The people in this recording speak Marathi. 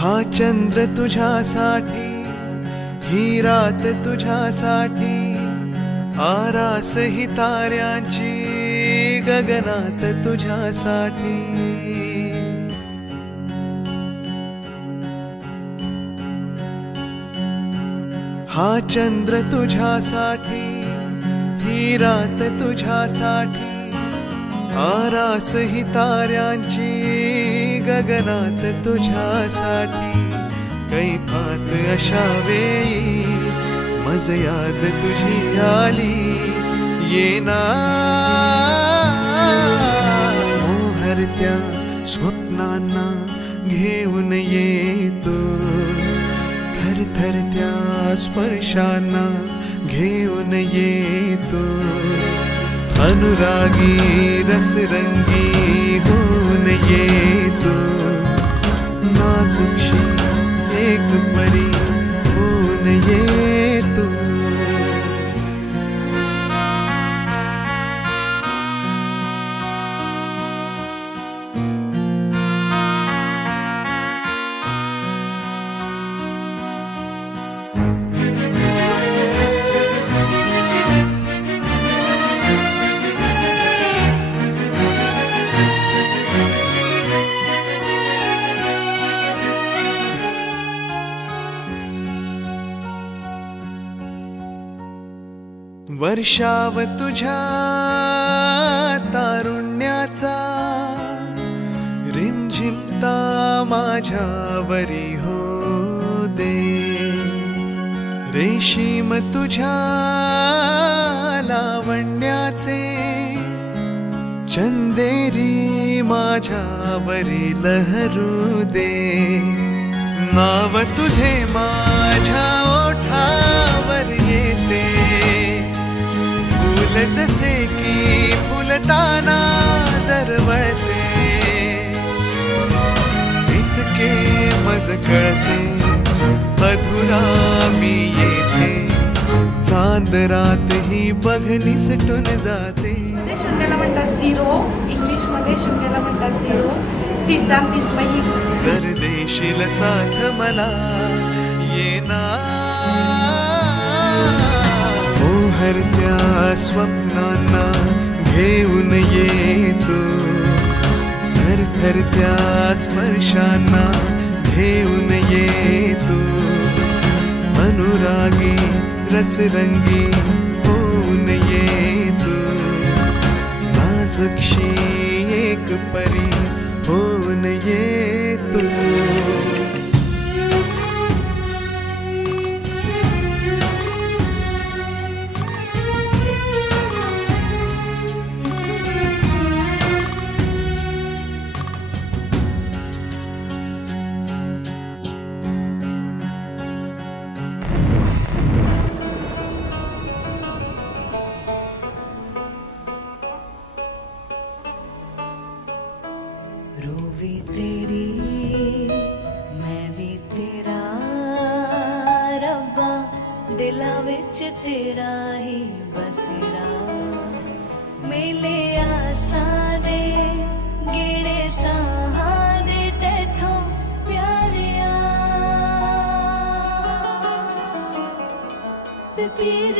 हा चंद्र तुझ्यासाठी, ही रात तुझ्यासाठी, आरास ही ताऱ्यांची गगनात तुझ्यासाठी. हा चंद्र तुझ्यासाठी, ही रात तुझ्यासाठी, आरास ही ताऱ्यांची गगनात तुझ्यासाठी. कैफात अशा वेळी मज याद तुझी आली, येना मोहरत्या स्वप्नांना घेऊन येतो, थरथरत्या स्पर्शांना घेऊन येतो. अनुरागी रसरंगी होऊन येतो, नाजुकशी एक परी होऊन येतो. वर्षाव तुझ्या तारुण्याचा, रिमझिमता माझ्यावरी हो दे. रेशीम तुझ्या लावण्याचे, चंदेरी माझ्यावरी लहरू दे. नाव तुझे माझ्या ओठावर येते, फुल जसे की फुलताना दरवळते. इतके मज कळते अधुरा मी येते, चांद रात ही बघ निसटून जाते. शून्याला म्हणतात झिरो, इंग्लिश मध्ये शून्याला म्हणतात झिरो. सिद्धांत इज माय हिरो. जर देशील साथ मला येना, मोहरत्या स्वप्नांना घेऊन येतो, थरथरत्या स्पर्शांना घेऊन येतो. अनुरागी रसरंगी होऊन येतो, नाजुकशी एक परी होऊन येतो. रूह भी तेरी मैं भी तेरा, रब्बा दिला विच तेरा ही बसेरा. मेले आसा दे गेड़े साहा दे तेथों प्यारिया, ते पीर